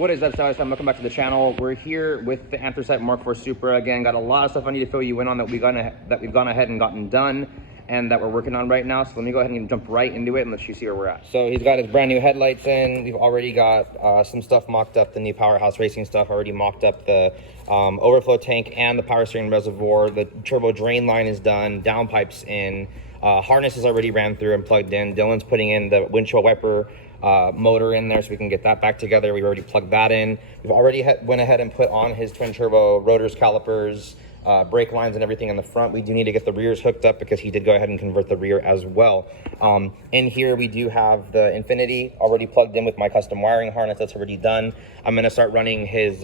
What is up, guys? Welcome back to the channel. We're here with the Anthracite Mk4 Supra again. Got a lot of stuff I need to fill you in on that we've gone ahead and gotten done, and that we're working on right now. So let me go ahead and jump right into it and let you see where we're at. So he's got his brand new headlights in. We've already got some stuff mocked up, the new Powerhouse Racing stuff. Already mocked up the overflow tank and the power steering reservoir. The turbo drain line is done. Downpipes in. Harness is already ran through and plugged in. Dylan's putting in the windshield wiper motor in there so we can get that back together. We've already plugged that in. We've already went ahead and put on his twin turbo rotors, calipers, brake lines, and everything in the front. We do need to get the rears hooked up because he did go ahead and convert the rear as well. In here we do have the Infinity already plugged in with my custom wiring harness. That's already done. I'm going to start running his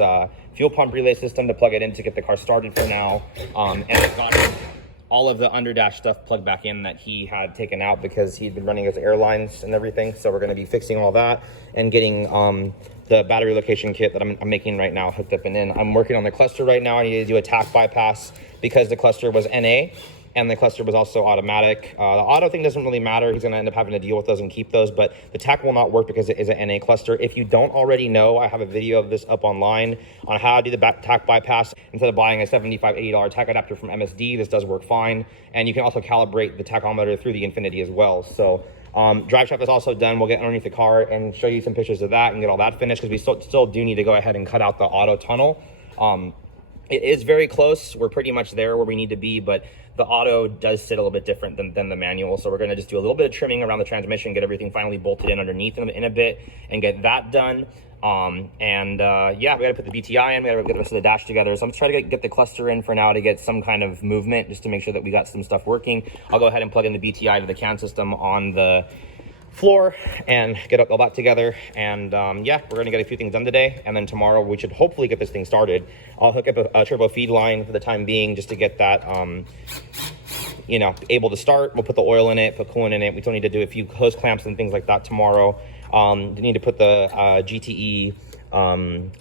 fuel pump relay system to plug it in to get the car started for now. And I've got all of the underdash stuff plugged back in that he had taken out because he'd been running his airlines and everything. So we're going to be fixing all that and getting the battery location kit that I'm making right now hooked up and in. I'm working on the cluster right now. I need to do a tach bypass because the cluster was NA and the cluster was also automatic. The auto thing doesn't really matter. He's going to end up having to deal with those and keep those, but the tach will not work because it is an NA cluster. If you don't already know, I have a video of this up online on how to do the tach bypass. Instead of buying a $75, $80 tach adapter from MSD, this does work fine. And you can also calibrate the tachometer through the Infinity as well. So drive shaft is also done. We'll get underneath the car and show you some pictures of that and get all that finished because we still do need to go ahead and cut out the auto tunnel. It is very close. We're pretty much there where we need to be, but the auto does sit a little bit different than the manual. So we're going to just do a little bit of trimming around the transmission, get everything finally bolted in underneath in a bit and get that done. Yeah, we got to put the BTI in. We got to get the rest of the dash together. So I'm trying to get the cluster in for now to get some kind of movement just to make sure that we got some stuff working. I'll go ahead and plug in the BTI to the CAN system on the floor and get all that together. And yeah, we're gonna get a few things done today, and then tomorrow we should hopefully get this thing started. I'll hook up a turbo feed line for the time being just to get that you know, able to start. We'll put the oil in it, put coolant in it. We still need to do a few hose clamps and things like that tomorrow. We need to put the GTE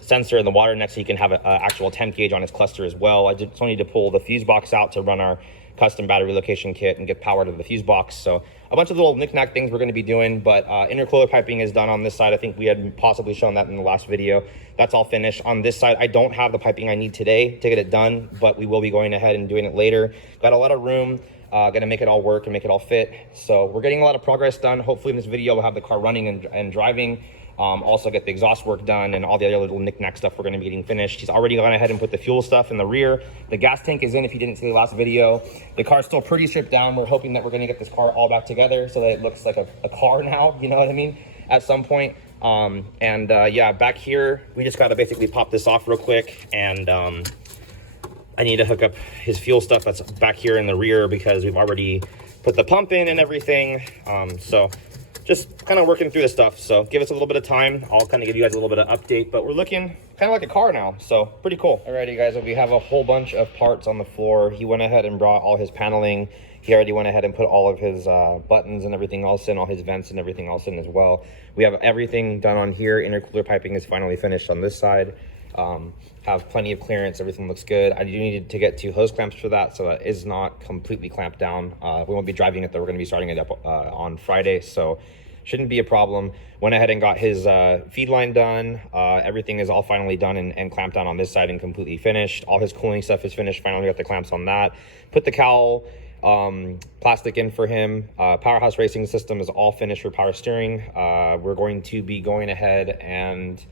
sensor in the water next so you can have an actual temp gauge on his cluster as well. I just need to pull the fuse box out to run our custom battery location kit and get power to the fuse box. So a bunch of little knick-knack things we're going to be doing, but intercooler piping is done on this side. I think we had possibly shown that in the last video. That's all finished. On this side, I don't have the piping I need today to get it done, but we will be going ahead and doing it later. Got a lot of room, gonna make it all work and make it all fit. So we're getting a lot of progress done. Hopefully in this video we'll have the car running and driving. Also get the exhaust work done and all the other little knick-knack stuff we're going to be getting finished. He's already gone ahead and put the fuel stuff in the rear. The gas tank is in if you didn't see the last video. The car's still pretty stripped down. We're hoping that we're going to get this car all back together so that it looks like a car now, you know what I mean, at some point. Yeah, back here, we just got to basically pop this off real quick, and I need to hook up his fuel stuff that's back here in the rear because we've already put the pump in and everything. So just kind of working through the stuff. So give us a little bit of time. I'll kind of give you guys a little bit of update, but we're looking kind of like a car now. So pretty cool. Alrighty guys, we have a whole bunch of parts on the floor. He went ahead and brought all his paneling. He already went ahead and put all of his buttons and everything else in, all his vents and everything else in as well. We have everything done on here. Intercooler piping is finally finished on this side. Have plenty of clearance. Everything looks good. I do need to get 2 hose clamps for that, so that is not completely clamped down. We won't be driving it though. We're going to be starting it up on Friday, so shouldn't be a problem. Went ahead and got his feed line done. Everything is all finally done and clamped down on this side and completely finished. All his cooling stuff is finished. Finally got the clamps on that. Put the cowl plastic in for him. Powerhouse Racing system is all finished for power steering. We're going to be going ahead and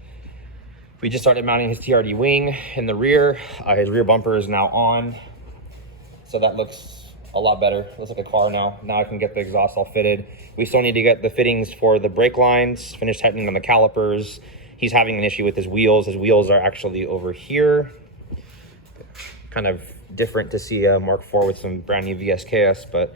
we just started mounting his TRD wing in the rear. His rear bumper is now on, so that looks a lot better. Looks like a car now. Now I can get the exhaust all fitted. We still need to get the fittings for the brake lines, finish tightening on the calipers. He's having an issue with his wheels. His wheels are actually over here. Kind of different to see a Mk4 with some brand new VSKS, but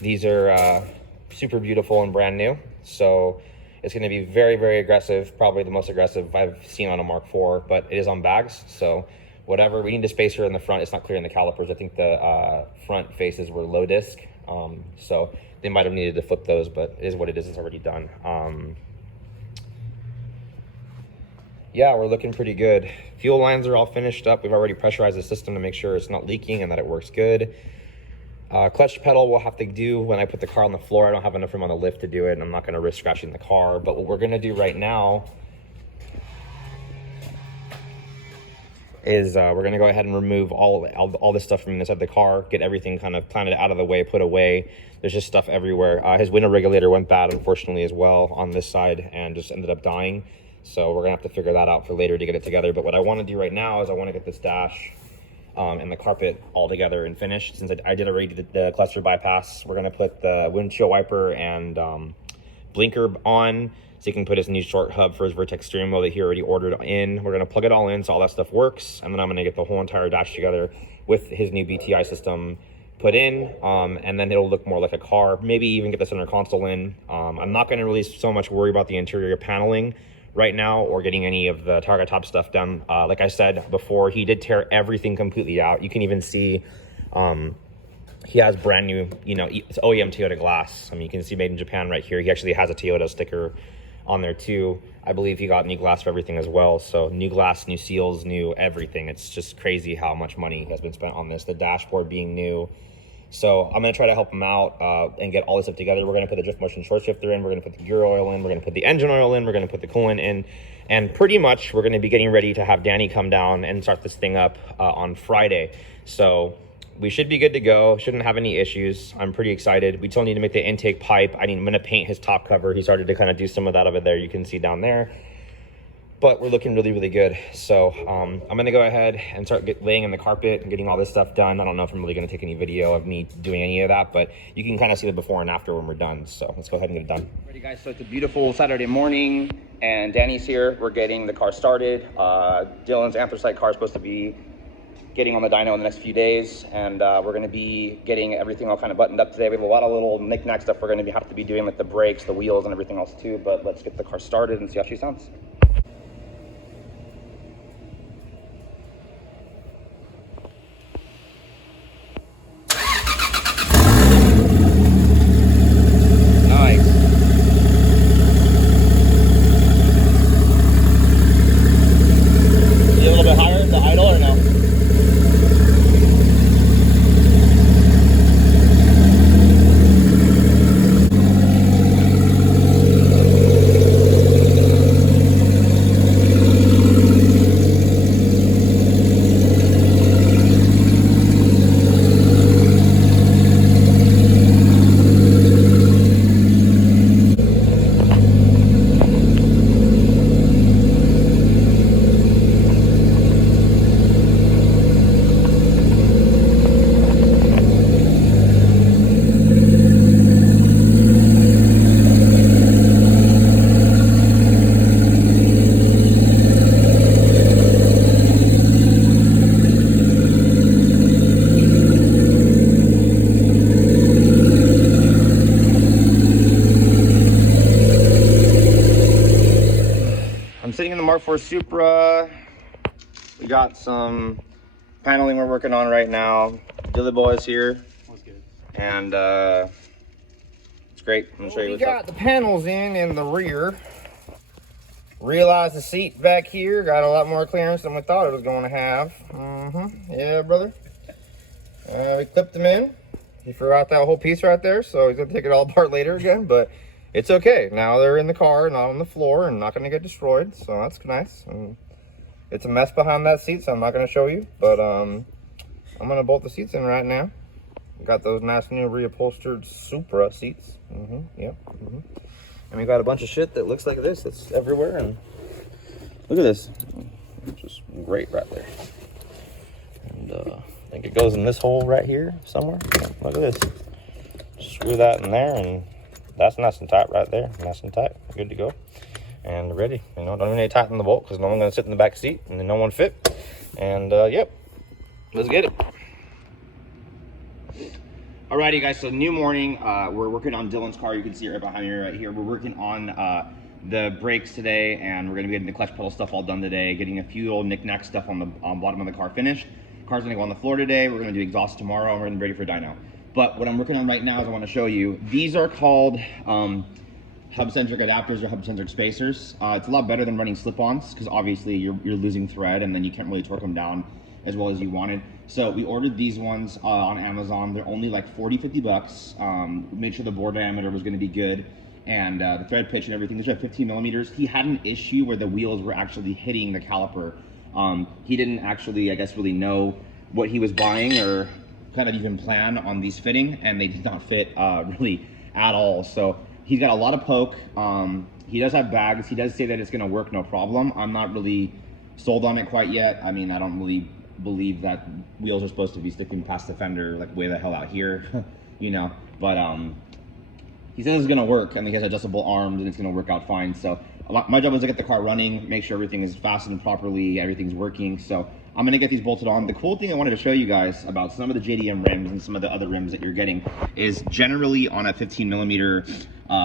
these are super beautiful and brand new. So it's going to be very, very aggressive, probably the most aggressive I've seen on a Mk4, but it is on bags. So whatever, we need a spacer in the front. It's not clear in the calipers. I think the front faces were low disc, so they might have needed to flip those, but it is what it is. It's already done. Yeah, we're looking pretty good. Fuel lines are all finished up. We've already pressurized the system to make sure it's not leaking and that it works good. Clutch pedal we'll have to do when I put the car on the floor. I don't have enough room on the lift to do it, and I'm not going to risk scratching the car. But what we're going to do right now is we're going to go ahead and remove all this stuff from inside the car, get everything kind of planted out of the way, put away. There's just stuff everywhere. His window regulator went bad, unfortunately, as well on this side and just ended up dying. So we're going to have to figure that out for later to get it together. But what I want to do right now is I want to get this dash and the carpet all together and finished. Since I did already the cluster bypass, we're going to put the windshield wiper and blinker on, so he can put his new short hub for his Vertex steering wheel that he already ordered in. We're gonna plug it all in so all that stuff works, and then I'm gonna get the whole entire dash together with his new BTI system put in, and then it'll look more like a car. Maybe even get the center console in. I'm not gonna really so much worry about the interior paneling right now or getting any of the target top stuff done. Like I said before, he did tear everything completely out. You can even see he has brand new, you know, it's OEM Toyota glass. I mean, you can see made in Japan right here. He actually has a Toyota sticker on there too. I believe he got new glass for everything as well. So new glass, new seals, new everything. It's just crazy how much money has been spent on this, the dashboard being new. So I'm gonna try to help him out and get all this stuff together. We're gonna put the drift motion short shifter in, we're gonna put the gear oil in, we're gonna put the engine oil in, we're gonna put the coolant in, and pretty much we're gonna be getting ready to have Danny come down and start this thing up on Friday. So we should be good to go, shouldn't have any issues. I'm pretty excited. We still need to make the intake pipe. I'm gonna paint his top cover. He started to kind of do some of that over there, you can see down there. But we're looking really, really good. So I'm gonna go ahead and start laying in the carpet and getting all this stuff done. I don't know if I'm really gonna take any video of me doing any of that, but you can kind of see the before and after when we're done. So let's go ahead and get it done. Ready guys, so it's a beautiful Saturday morning and Danny's here. We're getting the car started. Dylan's anthracite car is supposed to be getting on the dyno in the next few days, and we're going to be getting everything all kind of buttoned up today. We have a lot of little knick-knack stuff we're going to have to be doing with the brakes, the wheels, and everything else too, but let's get the car started and see how she sounds. Nice. You a little bit higher, the idle, or no? Sitting in the Mk4 Supra. We got some paneling we're working on right now. Dilly boy's here. That's good. And it's great. I'm gonna show you what's up. We got the panels in the rear. Realized the seat back here got a lot more clearance than we thought it was going to have. Yeah, brother. We clipped them in. He forgot that whole piece right there, so he's gonna take it all apart later again, but it's okay. Now they're in the car, not on the floor, and not going to get destroyed, so that's nice. And it's a mess behind that seat, so I'm not going to show you, but I'm going to bolt the seats in right now. Got those nice new reupholstered Supra seats. Yep. And we got a bunch of shit that looks like this. That's everywhere, and look at this. Just great right there. And I think it goes in this hole right here somewhere. Look at this. Screw that in there, and that's nice and tight right there. Nice and tight. Good to go. And ready. You know, don't even need to tighten the bolt because no one's going to sit in the back seat and then no one fit. And yep, let's get it. Alrighty guys, so new morning. We're working on Dylan's car. You can see it right behind me right here. We're working on the brakes today, and we're going to be getting the clutch pedal stuff all done today, getting a few little knick-knack stuff on the bottom of the car finished. Car's going to go on the floor today. We're going to do exhaust tomorrow, and we're going to be ready for dyno. But what I'm working on right now is I want to show you. These are called hub-centric adapters or hub-centric spacers. It's a lot better than running slip-ons because obviously you're losing thread and then you can't really torque them down as well as you wanted. So we ordered these ones on Amazon. They're only like 40-50 bucks. Made sure the bore diameter was going to be good and the thread pitch and everything. These are 15 millimeters. He had an issue where the wheels were actually hitting the caliper He didn't actually, I guess, really know what he was buying or kind of even plan on these fitting, and they did not fit really at all. So he's got a lot of poke. He does have bags. He does say that it's gonna work no problem. I'm not really sold on it quite yet. I mean, I don't really believe that wheels are supposed to be sticking past the fender like way the hell out here, you know, but he says it's gonna work, and he has adjustable arms and it's gonna work out fine. So my job is to get the car running, make sure everything is fastened properly, everything's working. So I'm gonna get these bolted on. The cool thing I wanted to show you guys about some of the JDM rims and some of the other rims that you're getting is generally on a 15 millimeter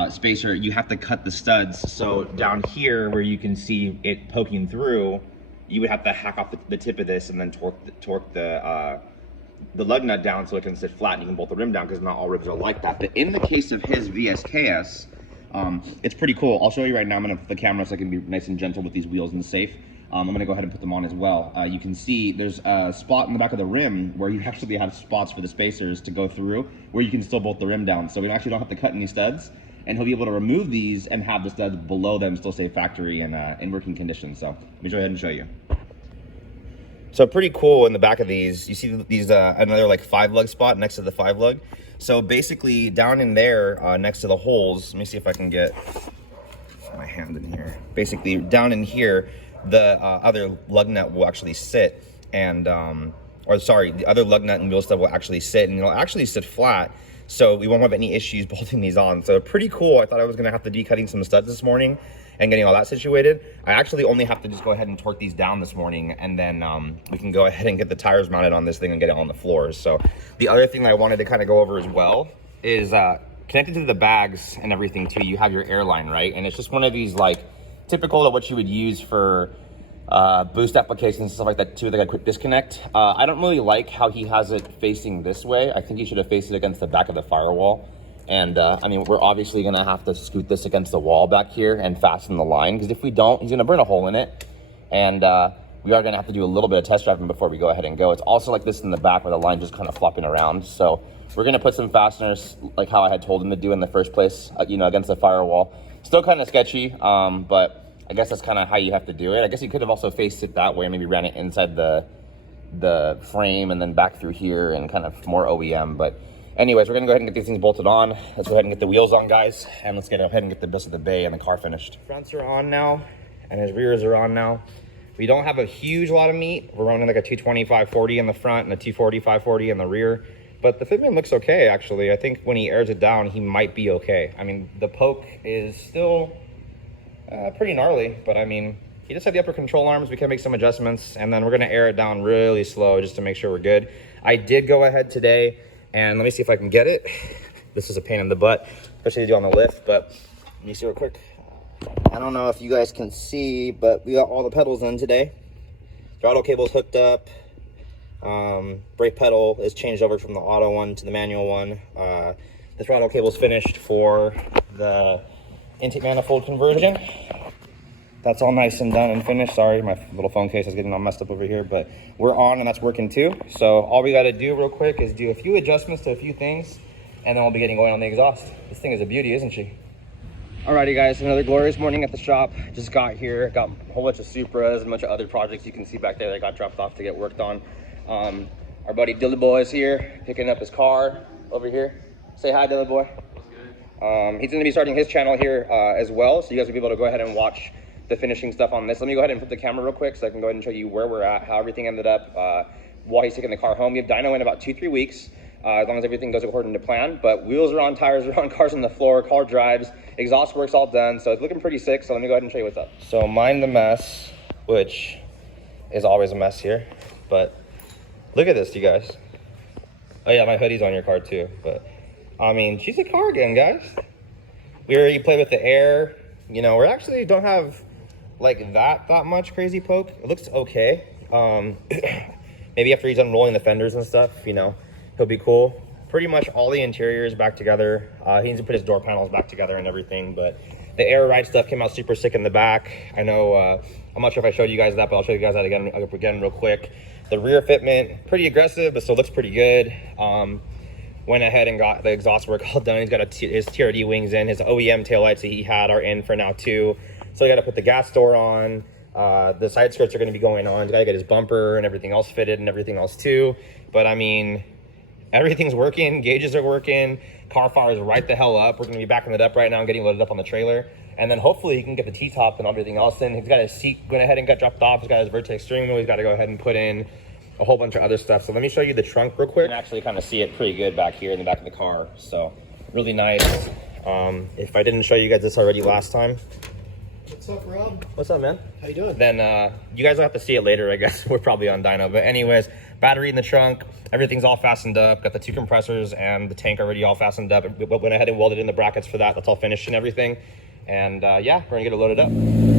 spacer, you have to cut the studs. So down here where you can see it poking through, you would have to hack off the tip of this and then torque the lug nut down so it can sit flat and you can bolt the rim down, because not all rims are like that. But in the case of his VSKS, it's pretty cool. I'll show you right now. I'm gonna put the camera so I can be nice and gentle with these wheels and safe. I'm gonna go ahead and put them on as well. You can see there's a spot in the back of the rim where you actually have spots for the spacers to go through where you can still bolt the rim down. So we actually don't have to cut any studs, and he'll be able to remove these and have the studs below them still stay factory and in working condition. So let me go ahead and show you. So pretty cool in the back of these, you see these another like 5-lug spot next to the 5-lug. So basically down in there next to the holes, let me see if I can get my hand in here. Basically down in here, the other lug nut will actually sit, and or sorry, the other lug nut and wheel stud will actually sit, and it'll actually sit flat, so we won't have any issues bolting these on. So pretty cool. I thought I was gonna have to be cutting some studs this morning and getting all that situated. I actually only have to just go ahead and torque these down this morning, and then we can go ahead and get the tires mounted on this thing and get it on the floors. So the other thing that I wanted to kind of go over as well is connected to the bags and everything too, you have your airline, right? And it's just one of these like typical of what you would use for boost applications and stuff like that too, like a quick disconnect. I don't really like how he has it facing this way. I think he should have faced it against the back of the firewall. And I mean, we're obviously gonna have to scoot this against the wall back here and fasten the line, because if we don't, he's gonna burn a hole in it. And we are gonna have to do a little bit of test driving before we go ahead and go. It's also like this in the back where the line's just kind of flopping around. So we're gonna put some fasteners like how I had told him to do in the first place, you know, against the firewall. Still kind of sketchy, but I guess that's kind of how you have to do it. I guess you could have also faced it that way, maybe ran it inside the frame and then back through here and kind of more OEM. But anyways, we're gonna go ahead and get these things bolted on. Let's go ahead and get the wheels on, guys, and let's get ahead and get the rest of the bay and the car finished. Fronts are on now, and his rears are on now. We don't have a huge lot of meat. We're running like a 220/540 in the front and a 240/540 in the rear. But the fitment looks okay, actually. I think when he airs it down, he might be okay. I mean, the poke is still pretty gnarly, but I mean, he just had the upper control arms. We can make some adjustments, and then we're gonna air it down really slow just to make sure we're good. I did go ahead today, and let me see if I can get it. This is a pain in the butt, especially to do on the lift, but let me see real quick. I don't know if you guys can see, but we got all the pedals in today. Throttle cable's hooked up. Brake pedal is changed over from the auto one to the manual one. The throttle cable's finished for the intake manifold conversion. That's all nice and done and finished. Sorry, my little phone case is getting all messed up over here, but we're on and that's working too. So all we got to do real quick is do a few adjustments to a few things, and then we'll be getting going on the exhaust. This thing is a beauty, isn't she? Alrighty guys, another glorious morning at the shop. Just got here, got a whole bunch of Supras and a bunch of other projects you can see back there that got dropped off to get worked on. Our buddy Dilly boy is here, picking up his car over here. Say hi, Dilly boy. He's going to be starting his channel here as well, so you guys will be able to go ahead and watch the finishing stuff on this. Let me go ahead and flip the camera real quick so I can go ahead and show you where we're at, how everything ended up while he's taking the car home. We have dyno in about 2-3 weeks, as long as everything goes according to plan. But wheels are on, tires are on, cars on the floor, car drives, exhaust work's all done, so it's looking pretty sick. So let me go ahead and show you what's up. So mind the mess, which is always a mess here, but look at this, you guys. Oh yeah, my hoodie's on your car too, but I mean, she's a car again, guys. We already play with the air. You know, we actually don't have like that much crazy poke. It looks okay. Maybe after he's done rolling the fenders and stuff, you know, he'll be cool. Pretty much all the interior is back together. He needs to put his door panels back together and everything, but the air ride stuff came out super sick in the back. I know, I'm not sure if I showed you guys that, but I'll show you guys that again real quick. The rear fitment, pretty aggressive, but still looks pretty good. Went ahead and got the exhaust work all done. He's got his TRD wings in. His OEM taillights that he had are in for now too. So I got to put the gas door on. The side skirts are going to be going on. He's got to get his bumper and everything else fitted and everything else too. But I mean, everything's working. Gauges are working. Car fire is right the hell up. We're going to be backing it up right now and getting loaded up on the trailer. And then hopefully he can get the T-top and everything else in. He's got his seat going ahead and got dropped off. He's got his Vertex steering wheel. He's got to go ahead and put in a whole bunch of other stuff. So let me show you the trunk real quick. You can actually kind of see it pretty good back here in the back of the car. So really nice. If I didn't show you guys this already last time. What's up, Rob? What's up, man? How you doing? Then you guys will have to see it later, I guess. We're probably on dyno. But anyways, battery in the trunk. Everything's all fastened up. Got the 2 compressors and the tank already all fastened up. We went ahead and welded in the brackets for that. That's all finished and everything. And yeah, we're gonna get it loaded up.